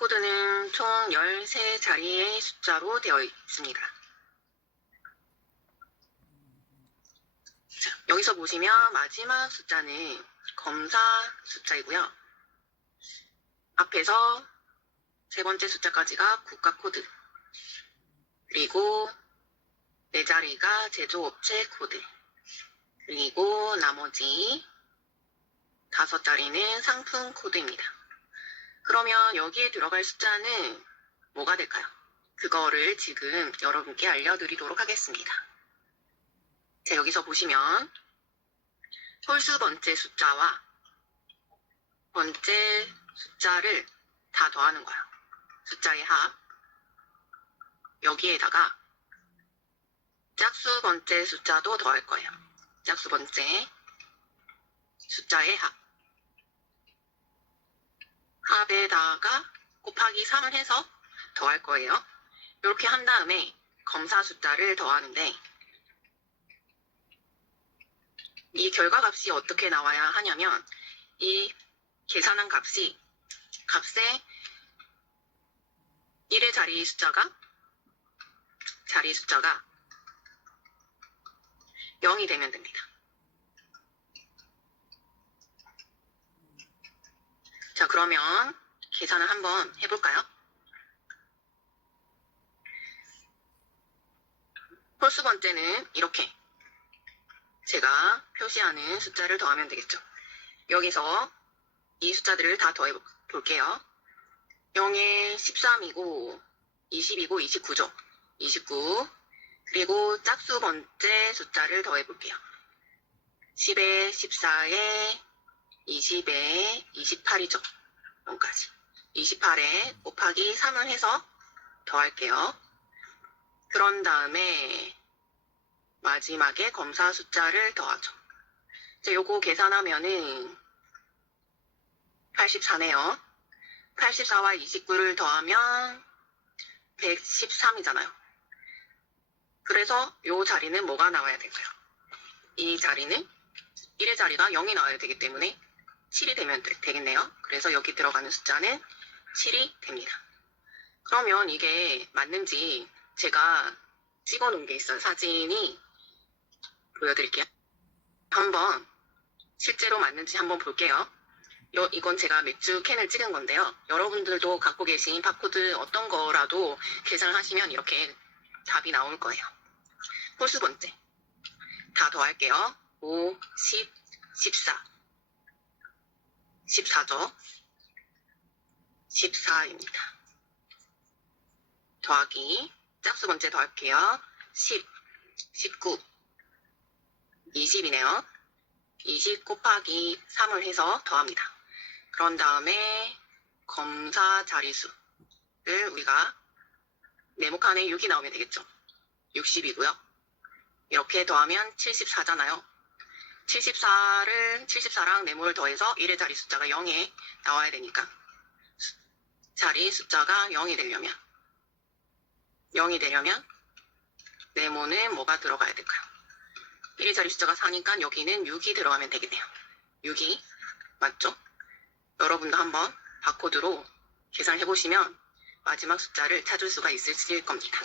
바코드는 총 13자리의 숫자로 되어 있습니다. 자, 여기서 보시면 마지막 숫자는 검사 숫자이고요. 앞에서 세 번째 숫자까지가 국가 코드. 그리고 네 자리가 제조업체 코드. 그리고 나머지 다섯 자리는 상품 코드입니다. 그러면 여기에 들어갈 숫자는 뭐가 될까요? 그거를 지금 여러분께 알려드리도록 하겠습니다. 자, 여기서 보시면 홀수 번째 숫자와 번째 숫자를 다 더하는 거예요. 숫자의 합. 여기에다가 짝수 번째 숫자도 더할 거예요. 짝수 번째 숫자의 합. 합에다가 곱하기 3을 해서 더할 거예요. 이렇게 한 다음에 검사 숫자를 더하는데 이 결과값이 어떻게 나와야 하냐면 이 계산한 값이 값의 1의 자리 숫자가 자리 숫자가 0이 되면 됩니다. 자, 그러면 계산을 한번 해볼까요? 홀수 번째는 이렇게 제가 표시하는 숫자를 더하면 되겠죠. 여기서 이 숫자들을 다 더해 볼게요. 0에 13이고 20이고 29죠. 29 그리고 짝수 번째 숫자를 더해 볼게요. 10에 14에 20에 28이죠. 0까지. 28에 곱하기 3을 해서 더할게요. 그런 다음에 마지막에 검사 숫자를 더하죠. 이제 요거 계산하면은 84네요. 84와 29를 더하면 113이잖아요. 그래서 요 자리는 뭐가 나와야 될까요? 이 자리는 1의 자리가 0이 나와야 되기 때문에 7이 되면 되, 되겠네요. 그래서 여기 들어가는 숫자는 7이 됩니다. 그러면 이게 맞는지 제가 찍어 놓은 게 있어요. 사진이 보여드릴게요. 한번 실제로 맞는지 한번 볼게요. 요- 이건 제가 맥주 캔을 찍은 건데요. 여러분들도 갖고 계신 바코드 어떤 거라도 계산을 하시면 이렇게 답이 나올 거예요. 홀수 번째. 다 더할게요. 5, 10, 14. 14죠. 14입니다. 더하기. 짝수 번째 더할게요. 10, 19, 20이네요. 20 곱하기 3을 해서 더합니다. 그런 다음에 검사 자리수를 우리가 네모칸에 6이 나오면 되겠죠. 60이고요. 이렇게 더하면 74잖아요. 74를 74랑 네모를 더해서 1의 자리 숫자가 0에 나와야 되니까 수- 자리 숫자가 0이 되려면 0이 되려면 네모는 뭐가 들어가야 될까요? 1의 자리 숫자가 4니까 여기는 6이 들어가면 되겠네요. 6이 맞죠? 여러분도 한번 바코드로 계산해 보시면 마지막 숫자를 찾을 수가 있으실 겁니다.